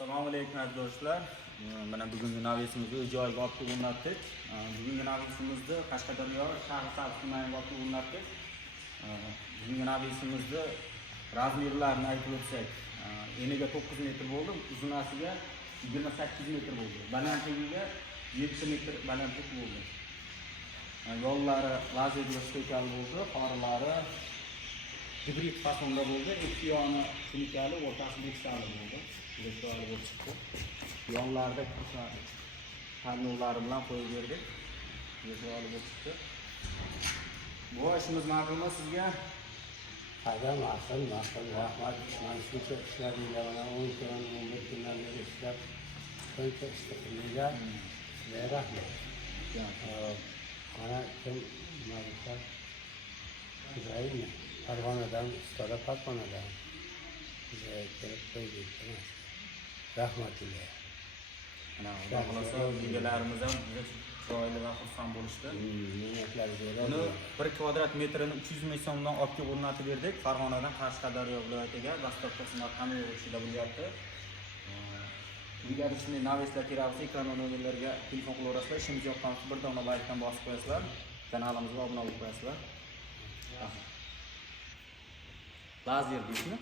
Assalomu alaykum aziz do'stlar. Mana bugungi navisimizni o'z joyiga olib o'rnatdik. Bugungi navisimizni Qashqadaryo shahar Savs tumaniga olib o'rnatdik. Bugungi navisimizni razmerlarini aytib o'tsak, eniga 9 metr bo'ldi, uzunasiga 28 metr bo'ldi. Balandligiga 7 metr balandlik bo'ldi. Yo'llari lazerli stekal bo'ldi, qorlari hibrid fasonda bo'ldi. Ikki yoni tunikali, o'rtasida ikkitali bo'ldi. Direktorlar bo'lib chiqdi. Yonlarda tanlovlari bilan qo'yib berdik. Direktorlar bo'lib chiqdi. Bu ishimiz ma'lum sizga. Adam asıl rahmat. Mana shuncha ishlaringlar mana 10 kun, 11 kundan beri ishlab shuncha ishlaydilar. Rahmat. Mana kim Marisa Ibrahim Farg'onadan, Ustara Farg'onadan kelib qo'ydik. Rahmatulloh. Mana xulosda videolarimiz ham juda chiroyli va xursand bo'lishdi. Buni 1 kvadrat metrini 300 ming so'mdan olib kelib o'rnatib berdik. Farg'onadan Qashqadaryo viloyatiga dostavka xizmati hamma yo'lida bo'lyapti. Agar shunday navislar kerak bo'lsa, ekran nomerlarga telefon qilaverasizlar. Ishimiz yoqqan bir dona laykdan bosib qo'yasizlar. Kanalimizga obuna bo'lib qo'yasizlar. Lazer deysizmi?